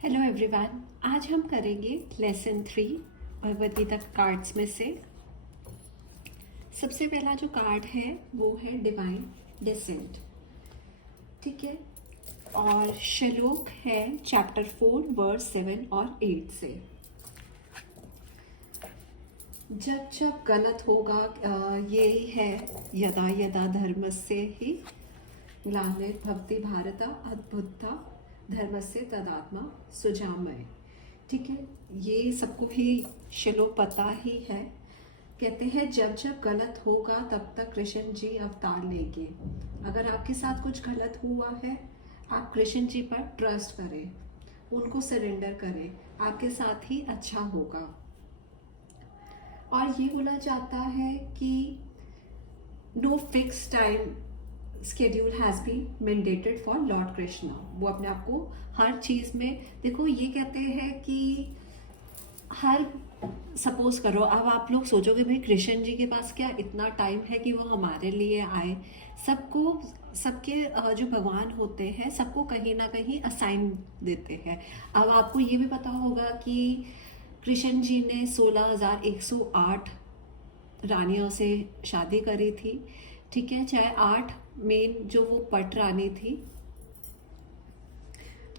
Hello everyone. आज हम करेंगे लेसन 3 भगवद गीता कार्ड्स में से सबसे पहला जो कार्ड है वो है डिवाइन डिसेंट। ठीक है, और श्लोक है चैप्टर 4 वर्स 7 और 8 से। जब जब गलत होगा, यही है यदा यदा धर्मस्य ही ग्लानिर्भवति भारत अद्भुता धर्मस्य तदात्मा सुजामय। ठीक है, ये सबको ही श्लोक पता ही है। कहते हैं जब जब गलत होगा तब तक कृष्ण जी अवतार लेंगे। अगर आपके साथ कुछ गलत हुआ है, आप कृष्ण जी पर ट्रस्ट करें, उनको सरेंडर करें, आपके साथ ही अच्छा होगा। और ये बोला जाता है कि no fix time schedule has been mandated for lord Krishna. वो अपने आप को हर चीज़ में, देखो ये कहते हैं कि हर सपोज करो, अब आप लोग सोचोगे भाई कृष्ण जी के पास क्या इतना टाइम है कि वो हमारे लिए आए। सबको, सबके जो भगवान होते हैं सबको कहीं ना कहीं असाइन देते हैं। अब आपको ये भी पता होगा कि कृष्ण जी ने 16,108 रानियों से शादी करी थी। ठीक है, चाहे 8 मेन जो वो पट रानी थी,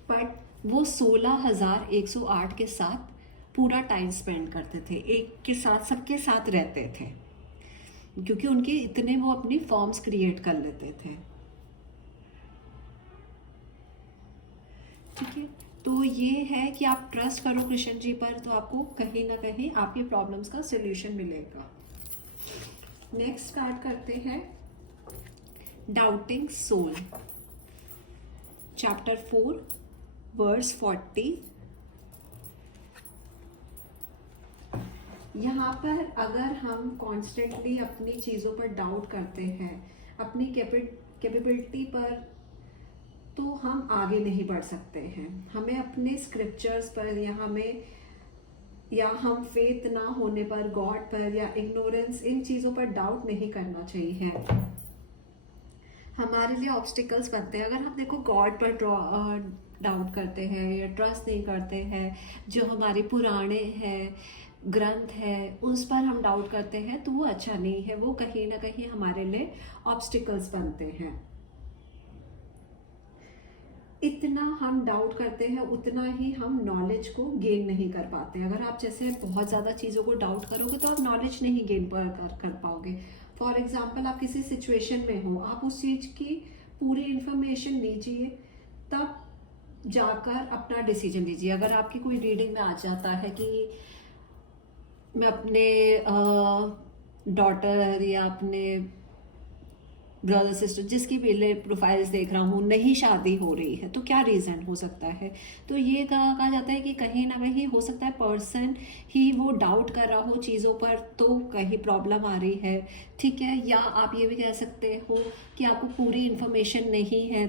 बट वो 16,108 के साथ पूरा टाइम स्पेंड करते थे, एक के साथ सबके साथ रहते थे, क्योंकि उनके इतने वो अपनी फॉर्म्स क्रिएट कर लेते थे। ठीक है, तो ये है कि आप ट्रस्ट करो कृष्ण जी पर, तो आपको कहीं ना कहीं आपकी प्रॉब्लम्स का सोल्यूशन मिलेगा। नेक्स्ट कार्ड करते हैं डाउटिंग सोल, चैप्टर 4 वर्स 40। यहाँ पर अगर हम कॉन्स्टेंटली अपनी चीज़ों पर डाउट करते हैं, अपनी कैपेबिलिटी पर, तो हम आगे नहीं बढ़ सकते हैं। हमें अपने स्क्रिप्चर्स पर या हम फेथ ना होने पर, गॉड पर या इग्नोरेंस, इन चीज़ों पर डाउट नहीं करना चाहिए। हमारे लिए ऑब्स्टिकल्स बनते हैं। अगर हम देखो गॉड पर डाउट करते हैं या ट्रस्ट नहीं करते हैं, जो हमारे पुराने हैं, ग्रंथ है, उस पर हम डाउट करते हैं, तो वो अच्छा नहीं है। वो कहीं ना कहीं हमारे लिए ऑब्स्टिकल्स बनते हैं। इतना हम डाउट करते हैं उतना ही हम नॉलेज को गेन नहीं कर पाते। अगर आप जैसे बहुत ज़्यादा चीज़ों को डाउट करोगे तो आप नॉलेज नहीं गेन कर पाओगे। फॉर एग्जाम्पल, आप किसी सिचुएशन में हो, आप उस चीज़ की पूरी इंफॉर्मेशन लीजिए, तब जाकर अपना डिसीजन लीजिए। अगर आपकी कोई रीडिंग में आ जाता है कि मैं अपने डॉटर या अपने ब्रदर सिस्टर जिसकी भी प्रोफाइल्स देख रहा हूँ, नहीं शादी हो रही है, तो क्या रीज़न हो सकता है? तो ये कहा जाता है कि कहीं ना कहीं हो सकता है पर्सन ही वो डाउट कर रहा हो चीज़ों पर, तो कहीं प्रॉब्लम आ रही है। ठीक है, या आप ये भी कह सकते हो कि आपको पूरी इन्फॉर्मेशन नहीं है,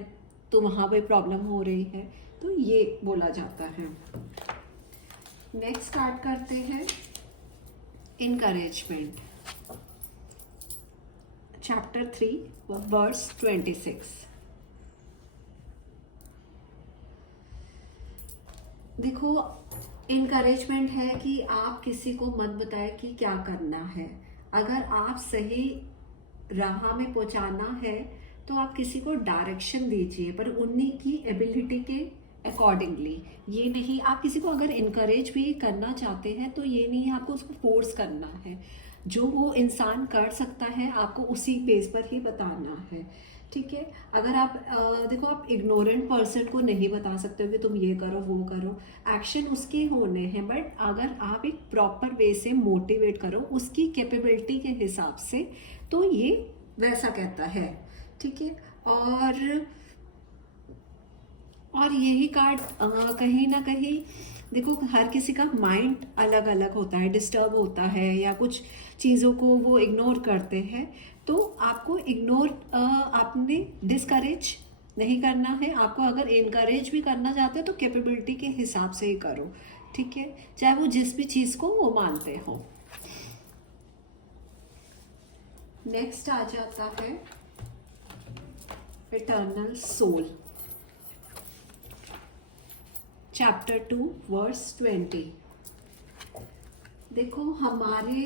तो वहाँ पे प्रॉब्लम हो रही है। तो ये बोला जाता है। नेक्स्ट कार्ड करते हैं इनकरेजमेंट, चैप्टर 3 वर्स 26। देखो, इनकरेजमेंट है कि आप किसी को मत बताएं कि क्या करना है। अगर आप सही राह में पहुंचाना है तो आप किसी को डायरेक्शन दीजिए, पर उन्हीं की एबिलिटी के अकॉर्डिंगली। ये नहीं, आप किसी को अगर इनकरेज भी करना चाहते हैं तो ये नहीं है आपको उसको फोर्स करना है। जो वो इंसान कर सकता है आपको उसी बेस पर ही बताना है। ठीक है, अगर आप देखो, आप इग्नोरेंट पर्सन को नहीं बता सकते हो कि तुम ये करो वो करो, एक्शन उसके होने हैं, बट अगर आप एक प्रॉपर वे से मोटिवेट करो उसकी कैपेबिलिटी के हिसाब से, तो ये वैसा कहता है। ठीक है, और यही कार्ड कहीं ना कहीं, देखो हर किसी का माइंड अलग अलग होता है, डिस्टर्ब होता है या कुछ चीज़ों को वो इग्नोर करते हैं, तो आपको इग्नोर, आपने डिस्करेज नहीं करना है। आपको अगर इनकरेज भी करना चाहते हो तो कैपेबिलिटी के हिसाब से ही करो। ठीक है, चाहे वो जिस भी चीज़ को वो मानते हो। नेक्स्ट आ जाता है इटर्नल सोल, चैप्टर 2 वर्स 20। देखो हमारे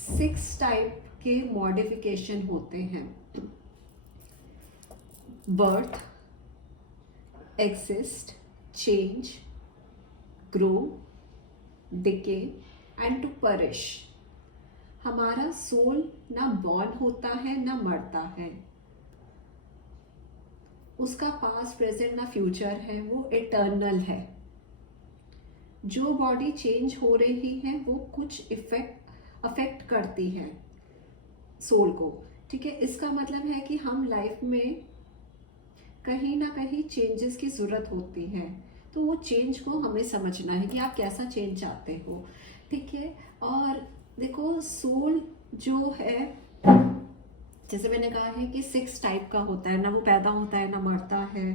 6 टाइप के मॉडिफिकेशन होते हैं: birth, exist, change, grow, decay and to perish. हमारा सोल ना बॉर्न होता है ना मरता है, उसका पास्ट प्रेजेंट ना फ्यूचर है, वो इटर्नल है। जो बॉडी चेंज हो रही है वो कुछ अफेक्ट करती है सोल को, ठीक है। इसका मतलब है कि हम लाइफ में कहीं ना कहीं चेंजेस की जरूरत होती है, तो वो चेंज को हमें समझना है कि आप कैसा चेंज चाहते हो, ठीक है। और देखो सोल जो है, जैसे मैंने कहा है कि 6 टाइप का होता है, ना वो पैदा होता है ना मरता है,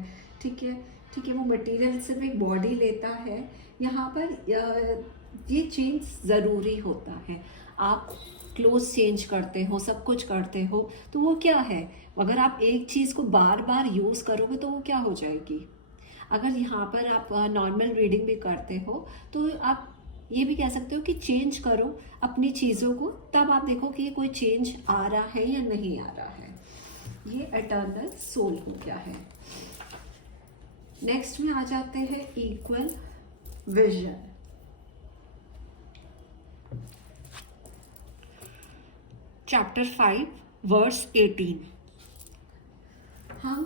ठीक है, ठीक है। वो मटेरियल सिर्फ एक बॉडी लेता है। यहाँ पर ये चेंज ज़रूरी होता है। आप क्लोथ चेंज करते हो, सब कुछ करते हो, तो वो क्या है, अगर आप एक चीज़ को बार बार यूज़ करोगे तो वो क्या हो जाएगी। अगर यहाँ पर आप नॉर्मल रीडिंग भी करते हो तो आप ये भी कह सकते हो कि चेंज करो अपनी चीज़ों को, तब आप देखो कि कोई चेंज आ रहा है या नहीं आ रहा है। ये एटर्नल सोल हो गया है। नेक्स्ट में आ जाते हैं इक्वल विजन। Chapter 5 verse 18। हम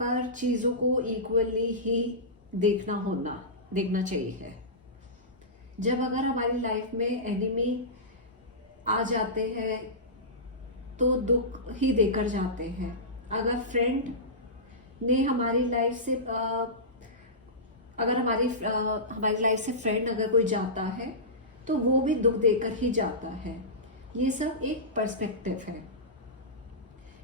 पर चीज़ों को इक्वली ही देखना चाहिए। जब अगर हमारी लाइफ में एनिमी आ जाते हैं तो दुख ही देकर जाते हैं। अगर फ्रेंड ने हमारी लाइफ से अगर हमारी लाइफ से फ्रेंड अगर कोई जाता है तो वो भी दुख देकर ही जाता है। ये सब एक पर्सपेक्टिव है।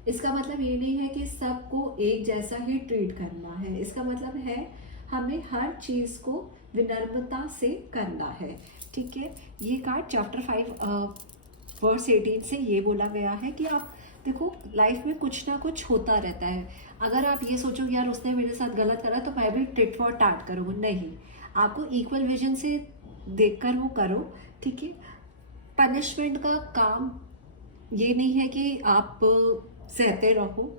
इसका मतलब ये नहीं है कि सबको एक जैसा ही ट्रीट करना है। इसका मतलब है हमें हर चीज़ को विनम्रता से करना है, ठीक है। ये कार्ड चैप्टर 5 वर्स 18 से ये बोला गया है कि आप देखो लाइफ में कुछ ना कुछ होता रहता है। अगर आप ये सोचो यार उसने मेरे साथ गलत करा तो मैं भी टिट फॉर टैट करूँगा, नहीं। आपको इक्वल विजन से देखकर वो करो, ठीक है। पनिशमेंट का काम ये नहीं है कि आप सहते रहो।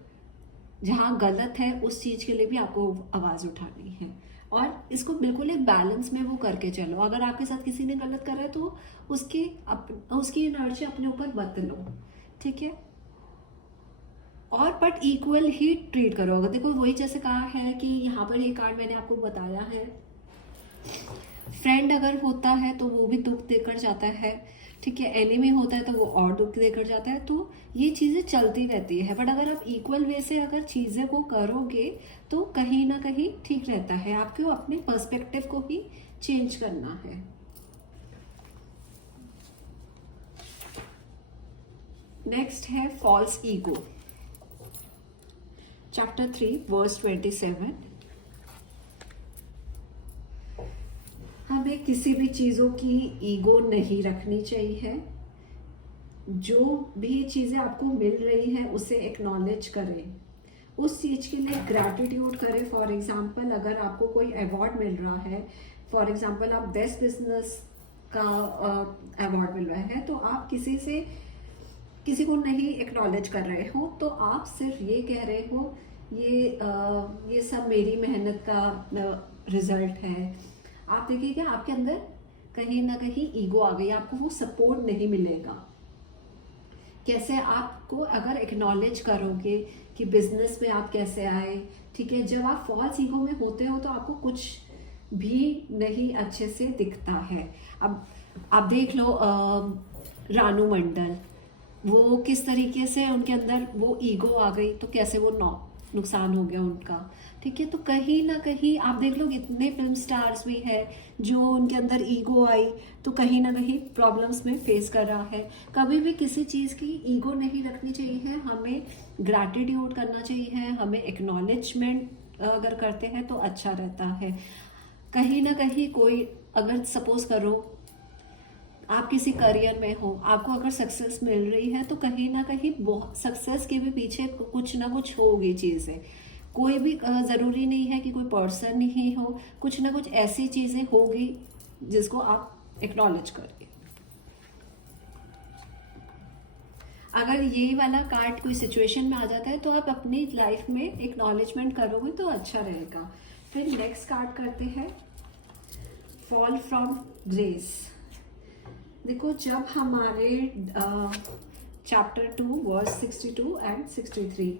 जहाँ गलत है उस चीज़ के लिए भी आपको आवाज़ उठानी है, और इसको बिल्कुल एक बैलेंस में वो करके चलो। अगर आपके साथ किसी ने गलत करा है तो उसकी एनर्जी अपने ऊपर मत लो, ठीक है। और बट इक्वल ही ट्रीट करो। अगर देखो वही जैसे कहा है कि यहाँ पर ये कार्ड मैंने आपको बताया है, फ्रेंड अगर होता है तो वो भी दुख देकर जाता है, ठीक है। एनिमी होता है तो वो और दुख देकर जाता है। तो ये चीज़ें चलती रहती है। बट अगर आप इक्वल वे से अगर चीज़ें को करोगे तो कहीं ना कहीं ठीक रहता है। आपको अपने पर्सपेक्टिव को ही चेंज करना है। नेक्स्ट है फॉल्स ईगो। Chapter 3 verse 27। हमें किसी भी चीज़ों की ईगो नहीं रखनी चाहिए। जो भी चीज़ें आपको मिल रही हैं उसे एक्नॉलेज करें, उस चीज़ के लिए ग्रैटिट्यूड करें। फॉर एग्जांपल अगर आपको कोई अवार्ड मिल रहा है, फॉर एग्जांपल आप बेस्ट बिजनेस का अवार्ड मिल रहा है, तो आप किसी को नहीं एक्नॉलेज कर रहे हो, तो आप सिर्फ ये कह रहे हो ये सब मेरी मेहनत का रिजल्ट है। आप देखिए कि आपके अंदर कहीं ना कहीं ईगो आ गई, आपको वो सपोर्ट नहीं मिलेगा। कैसे आपको अगर एक्नॉलेज करोगे कि बिजनेस में आप कैसे आए, ठीक है। जब आप फॉल्स ईगो में होते हो तो आपको कुछ भी नहीं अच्छे से दिखता है। अब आप देख लो रानू मंडल, वो किस तरीके से उनके अंदर वो ईगो आ गई तो कैसे वो नुकसान हो गया उनका, ठीक है। तो कहीं ना कहीं आप देख लो इतने फिल्म स्टार्स भी है जो उनके अंदर ईगो आई तो कहीं ना कहीं प्रॉब्लम्स में फेस कर रहा है। कभी भी किसी चीज़ की ईगो नहीं रखनी चाहिए। हमें ग्रैटिट्यूड करना चाहिए, हमें एक्नॉलेजमेंट अगर करते हैं तो अच्छा रहता है। कहीं ना कहीं कोई अगर सपोज करो आप किसी करियर में हो, आपको अगर सक्सेस मिल रही है तो कहीं ना कहीं सक्सेस के भी पीछे कुछ ना कुछ होगी चीज़ें। कोई भी ज़रूरी नहीं है कि कोई पर्सन ही हो, कुछ ना कुछ ऐसी चीज़ें होगी जिसको आप एक्नॉलेज करिए। अगर ये वाला कार्ड कोई सिचुएशन में आ जाता है तो आप अपनी लाइफ में एक्नॉलेजमेंट करोगे तो अच्छा रहेगा। फिर नेक्स्ट कार्ड करते हैं फॉल फ्रॉम ग्रेस। देखो, जब हमारे चैप्टर 2 वर्स 62 एंड 63,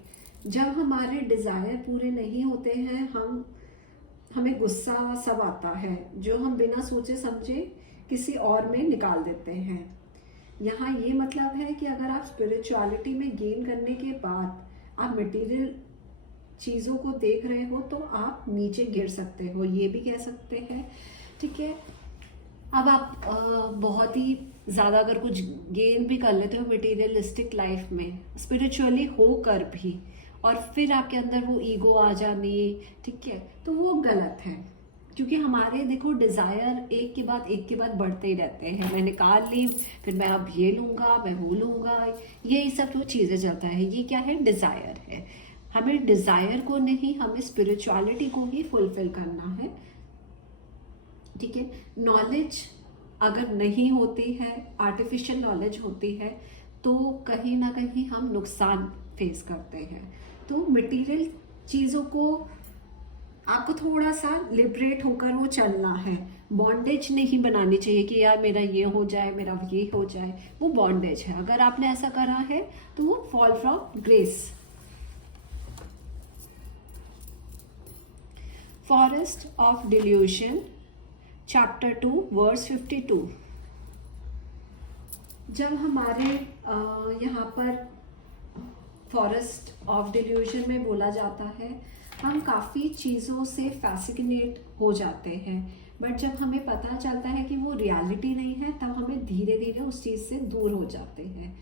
जब हमारे डिज़ायर पूरे नहीं होते हैं, हमें गुस्सा सब आता है जो हम बिना सोचे समझे किसी और में निकाल देते हैं। यहाँ ये मतलब है कि अगर आप स्पिरिचुअलिटी में गेन करने के बाद आप मटेरियल चीज़ों को देख रहे हो तो आप नीचे गिर सकते हो, ये भी कह सकते हैं। ठीक है, अब आप बहुत ही ज़्यादा अगर कुछ गेन भी कर लेते हो मटेरियलिस्टिक लाइफ में स्पिरिचुअली होकर भी, और फिर आपके अंदर वो ईगो आ जानी, ठीक है, तो वो गलत है। क्योंकि हमारे देखो डिज़ायर एक के बाद बढ़ते ही रहते हैं। मैं निकाल ली, फिर मैं अब ये लूँगा, मैं वो लूँगा, ये सब जो चीज़ें चलता है, ये क्या है? डिज़ायर है। हमें डिज़ायर को नहीं, हमें स्पिरिचुअलिटी को ही फुलफिल करना है। ठीक है, नॉलेज अगर नहीं होती है, आर्टिफिशियल नॉलेज होती है, तो कहीं ना कहीं हम नुकसान फेस करते हैं। तो मटेरियल चीज़ों को आपको थोड़ा सा लिबरेट होकर वो चलना है। बॉन्डेज नहीं बनानी चाहिए कि यार मेरा ये हो जाए, मेरा ये हो जाए, वो बॉन्डेज है। अगर आपने ऐसा करा है तो वो fall from grace. Forest of delusion chapter 2 verse 52। जब हमारे यहाँ पर फॉरेस्ट ऑफ डिल्यूशन में बोला जाता है, हम काफ़ी चीज़ों से फैसिनेट हो जाते हैं, बट जब हमें पता चलता है कि वो रियलिटी नहीं है, तब हमें धीरे धीरे उस चीज़ से दूर हो जाते हैं।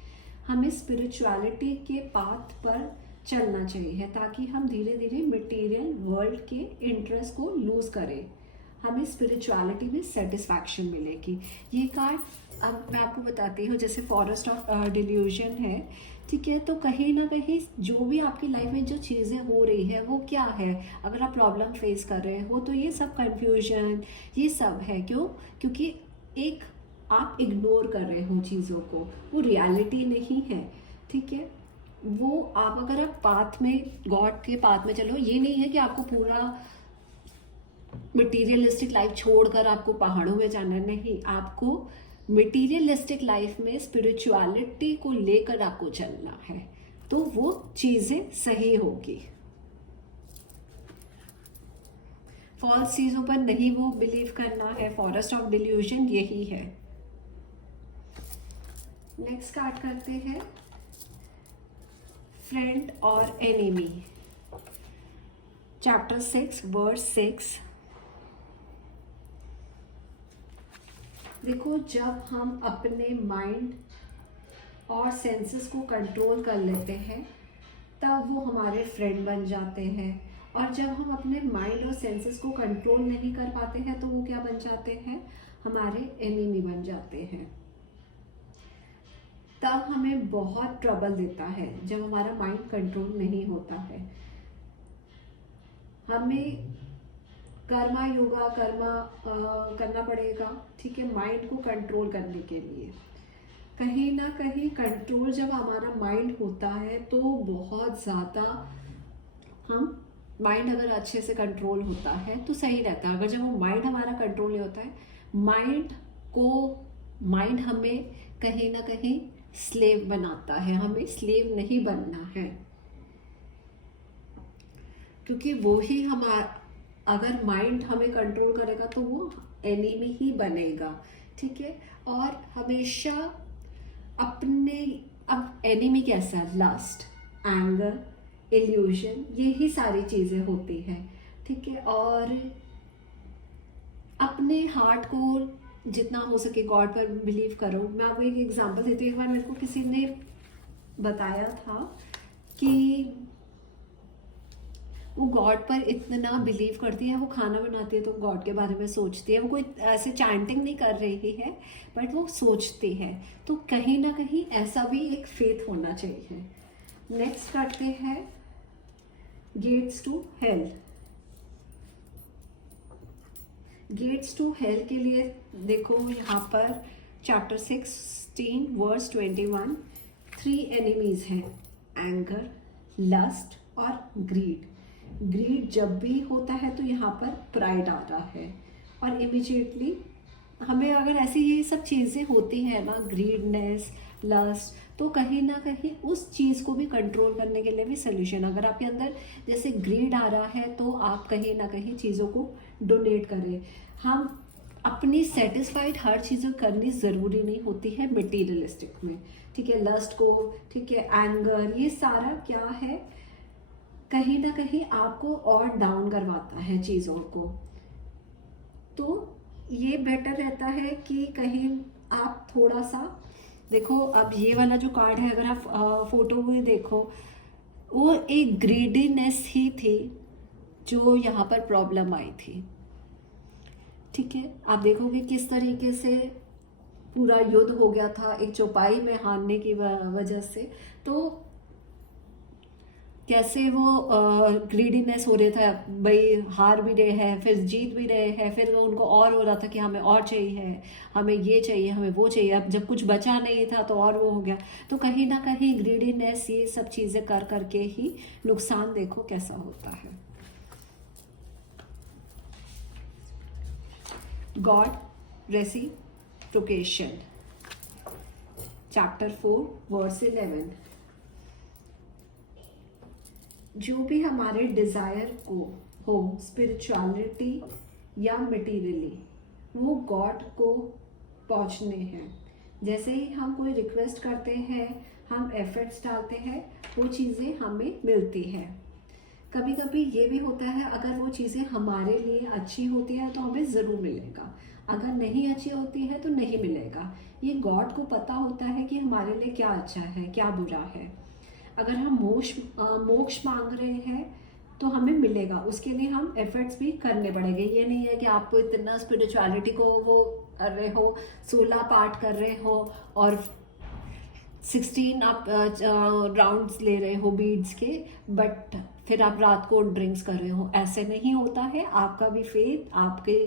हमें स्पिरिचुअलिटी के पाथ पर चलना चाहिए ताकि हम धीरे धीरे मटेरियल वर्ल्ड के इंटरेस्ट को लूज करें, हमें स्पिरिचुअलिटी में सेटिस्फैक्शन मिलेगी। ये कार्ड अब मैं आपको बताती हूँ, जैसे फॉरेस्ट ऑफ डिल्यूजन है, ठीक है, तो कहीं ना कहीं जो भी आपकी लाइफ में जो चीज़ें हो रही है वो क्या है, अगर आप प्रॉब्लम फेस कर रहे हो तो ये सब कंफ्यूजन, ये सब है। क्यों? क्योंकि एक आप इग्नोर कर रहे हो चीज़ों को, वो रियलिटी नहीं है। ठीक है, वो आप अगर आप पाथ में, गॉड के पाथ में चलो, ये नहीं है कि आपको पूरा मटीरियलिस्टिक लाइफ छोड़कर आपको पहाड़ों में जाना, नहीं, आपको मटीरियलिस्टिक लाइफ में स्पिरिचुअलिटी को लेकर आपको चलना है, तो वो चीजें सही होगी। फॉल्स चीजों पर नहीं वो बिलीव करना है। फॉरेस्ट ऑफ डिल्यूजन यही है। नेक्स्ट कार्ड करते हैं फ्रेंड और एनिमी चैप्टर 6 वर्स 6। देखो, जब हम अपने माइंड और सेंसेस को कंट्रोल कर लेते हैं तब वो हमारे फ्रेंड बन जाते हैं, और जब हम अपने माइंड और सेंसेस को कंट्रोल नहीं कर पाते हैं तो वो क्या बन जाते हैं? हमारे एनिमी बन जाते हैं। तब हमें बहुत ट्रबल देता है जब हमारा माइंड कंट्रोल नहीं होता है। हमें कर्मा योगा करना पड़ेगा, ठीक है, माइंड को कंट्रोल करने के लिए। कहीं ना कहीं कंट्रोल जब हमारा माइंड होता है तो बहुत ज़्यादा हम, माइंड अगर अच्छे से कंट्रोल होता है तो सही रहता है। अगर जब वो माइंड हमारा कंट्रोल नहीं होता है, माइंड हमें कहीं ना कहीं स्लेव बनाता है। हमें स्लेव नहीं बनना है, क्योंकि वो ही हमारा, अगर माइंड हमें कंट्रोल करेगा तो वो एनिमी ही बनेगा। ठीक है, और हमेशा अपने, अब एनिमी कैसा? लस्ट, एंगर, इल्यूजन, यही सारी चीज़ें होती हैं। ठीक है, और अपने हार्ट को जितना हो सके गॉड पर बिलीव करो। मैं आपको एक एग्जांपल देती हूँ। एक बार मेरे को किसी ने बताया था कि वो गॉड पर इतना बिलीव करती है, वो खाना बनाती है तो गॉड के बारे में सोचती है। वो कोई ऐसे चैंटिंग नहीं कर रही है, बट वो सोचती है। तो कहीं ना कहीं ऐसा भी एक फेथ होना चाहिए। नेक्स्ट करते हैं gates to hell. Gates to hell के लिए देखो यहाँ पर चैप्टर 16 वर्स 21, 3 एनिमीज हैं, एंगर, लस्ट और ग्रीड। ग्रीड जब भी होता है तो यहाँ पर प्राइड आ रहा है, और इमिजिएटली हमें अगर ऐसी ये सब चीज़ें होती हैं ना, ग्रीडनेस, लस्ट, तो कहीं ना कहीं उस चीज़ को भी कंट्रोल करने के लिए भी सोल्यूशन, अगर आपके अंदर जैसे ग्रीड आ रहा है तो आप कहीं ना कहीं चीज़ों को डोनेट करें। हम अपनी सेटिस्फाइड हर चीज़ें करनी ज़रूरी नहीं होती है मटेरियलिस्टिक में, ठीक है। लस्ट को, ठीक है, एंगर, ये सारा क्या है, कहीं ना कहीं आपको और डाउन करवाता है चीज़ों को। तो ये बेटर रहता है कि कहीं आप थोड़ा सा देखो। अब ये वाला जो कार्ड है, अगर आप फोटो में देखो, वो एक ग्रीडीनेस ही थी जो यहाँ पर प्रॉब्लम आई थी, ठीक है। आप देखोगे किस तरीके से पूरा युद्ध हो गया था एक चौपाई में हारने की वजह से, तो कैसे वो ग्रीडीनेस हो रहा था, भाई हार भी रहे हैं फिर जीत भी रहे हैं, फिर वो उनको और हो रहा था कि हमें और चाहिए, हमें ये चाहिए, हमें वो चाहिए। अब जब कुछ बचा नहीं था तो और वो हो गया। तो कहीं ना कहीं ग्रीडीनेस, ये सब चीज़ें कर करके ही नुकसान देखो कैसा होता है। God reciprocation, chapter 4 verse 11। जो भी हमारे डिज़ायर को हो, स्पिरिचुअलिटी या मटेरियली, वो गॉड को पहुंचने हैं। जैसे ही हम कोई रिक्वेस्ट करते हैं, हम एफर्ट्स डालते हैं, वो चीज़ें हमें मिलती हैं। कभी कभी ये भी होता है, अगर वो चीज़ें हमारे लिए अच्छी होती है तो हमें ज़रूर मिलेगा, अगर नहीं अच्छी होती है तो नहीं मिलेगा। ये गॉड को पता होता है कि हमारे लिए क्या अच्छा है, क्या बुरा है। अगर हम मोक्ष मांग रहे हैं तो हमें मिलेगा, उसके लिए हम एफर्ट्स भी करने पड़ेंगे। ये नहीं है कि आपको इतना स्पिरिचुअलिटी को वो कर रहे हो, 16 पाठ कर रहे हो और 16 आप राउंड्स ले रहे हो बीड्स के, बट फिर आप रात को ड्रिंक्स कर रहे हो, ऐसे नहीं होता है। आपका भी फेथ, आपके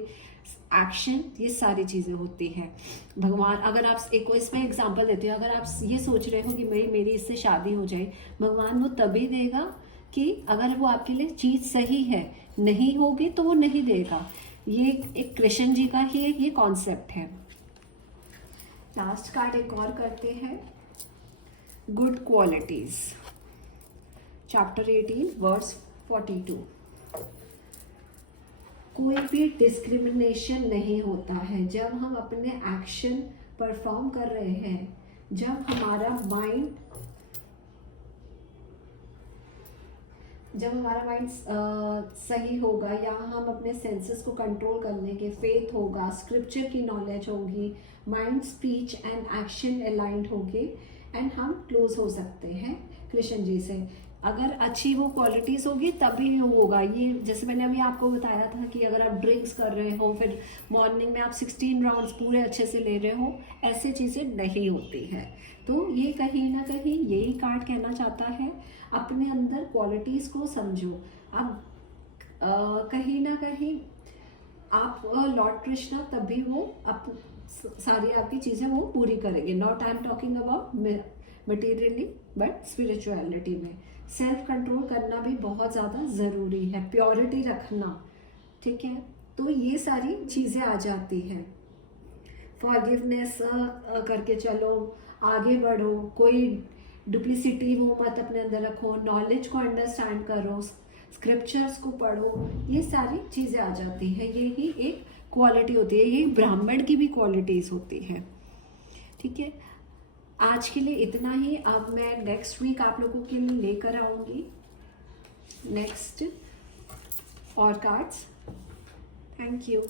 एक्शन, ये सारी चीज़ें होती हैं। भगवान, अगर आप एक इसमें एग्जांपल देते हो, अगर आप ये सोच रहे हो कि मेरी इससे शादी हो जाए, भगवान वो तभी देगा कि अगर वो आपके लिए चीज़ सही है, नहीं होगी तो वो नहीं देगा। ये एक कृष्ण जी का ही ये कॉन्सेप्ट है। लास्ट कार्ड एक और करते हैं, गुड क्वालिटीज, चैप्टर 18 वर्स 42। कोई भी डिस्क्रिमिनेशन नहीं होता है जब हम अपने एक्शन परफॉर्म कर रहे हैं, जब हमारा माइंड सही होगा, या हम अपने सेंसेस को कंट्रोल करने के फेथ होगा, स्क्रिप्चर की नॉलेज होगी, mind, speech and action aligned होगी, एंड हम क्लोज हो सकते हैं कृष्ण जी से। अगर अच्छी वो क्वालिटीज़ होगी तभी होगा। ये जैसे मैंने अभी आपको बताया था कि अगर आप ड्रिंक्स कर रहे हो, फिर मॉर्निंग में आप 16 राउंड्स पूरे अच्छे से ले रहे हो, ऐसे चीज़ें नहीं होती हैं। तो ये कहीं ना कहीं यही कार्ड कहना चाहता है, अपने अंदर क्वालिटीज़ को समझो। अब कहीं ना कहीं आप लॉर्ड कृष्णा तभी वो सारी आपकी चीज़ें वो पूरी करेंगे। Not I am talking about materially but spirituality में सेल्फ कंट्रोल करना भी बहुत ज़्यादा ज़रूरी है, प्योरिटी रखना, ठीक है। तो ये सारी चीज़ें आ जाती हैं। फॉरगिवनेस करके चलो, आगे बढ़ो, कोई डुप्लिसिटी वो मत अपने अंदर रखो, नॉलेज को अंडरस्टैंड करो, स्क्रिप्चर्स को पढ़ो, ये सारी चीज़ें आ जाती हैं। यही एक क्वालिटी होती है, यही ब्राह्मण की भी क्वालिटीज़ होती हैं, ठीक है। आज के लिए इतना ही। अब मैं नेक्स्ट वीक आप लोगों के लिए लेकर आऊँगी नेक्स्ट और कार्ड्स। Thank you.